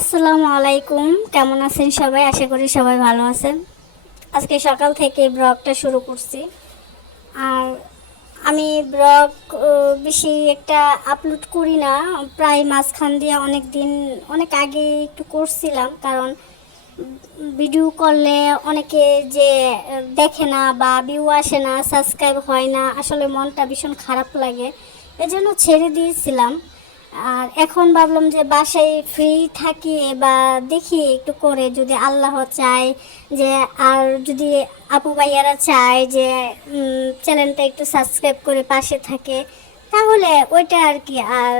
আসসালামু আলাইকুম। কেমন আছেন সবাই? আশা করি সবাই ভালো আছেন। আজকে সকাল থেকে ব্লগটা শুরু করছি। আর আমি ব্লগ বেশি একটা আপলোড করি না। প্রায় মাঝখান দিয়ে অনেক আগে একটু করছিলাম, কারণ ভিডিও করলে অনেকে যে দেখে না বা ভিউ আসে না, সাবস্ক্রাইব হয় না, আসলে মনটা ভীষণ খারাপ লাগে, এজন্য ছেড়ে দিয়েছিলাম। আর এখন ভাবলাম যে বাসায় ফ্রি থাকি বা দেখি একটু করে, যদি আল্লাহ চায় যে, আর যদি আপু ভাইয়ারা চায় যে চ্যানেলটা একটু সাবস্ক্রাইব করে পাশে থাকে, তাহলে ওইটা আর কি। আর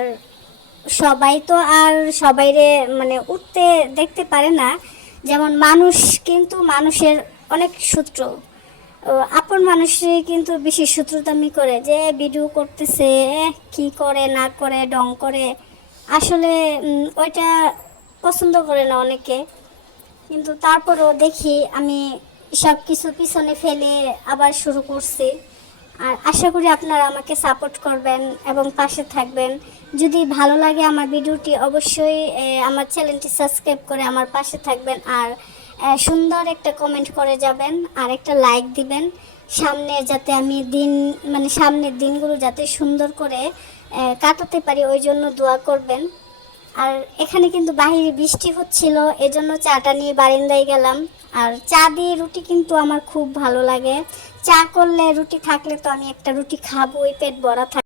সবাই তো আর সবাইরে মানে উঠতে দেখতে পারে না। যেমন মানুষ, কিন্তু মানুষের অনেক সূত্র, আপন মানুষই কিন্তু বেশি সূত্রতামি করে, যে ভিডিও করতেছে, কি করে না করে ডং করে, আসলে ওইটা পছন্দ করে না অনেকে। কিন্তু তারপরও দেখি আমি সব কিছু পিছনে ফেলে আবার শুরু করছি। আর আশা করি আপনারা আমাকে সাপোর্ট করবেন এবং পাশে থাকবেন। যদি ভালো লাগে আমার ভিডিওটি, অবশ্যই আমার চ্যানেলটি সাবস্ক্রাইব করে আমার পাশে থাকবেন। আর সুন্দর একটা কমেন্ট করে যাবেন, আর একটা লাইক দিবেন। সামনে যাতে আমি সামনের দিনগুলো যাতে সুন্দর করে কাটাতে পারি, ওই জন্য দোয়া করবেন। আর এখানে কিন্তু বাইরে বৃষ্টি হচ্ছিল, এজন্য চাটা নিয়ে বারান্দায় গেলাম। আর চা দিয়ে রুটি কিন্তু আমার খুব ভালো লাগে। চা করলে, রুটি থাকলে তো আমি একটা রুটি খাবোই, পেট ভরা থাকে।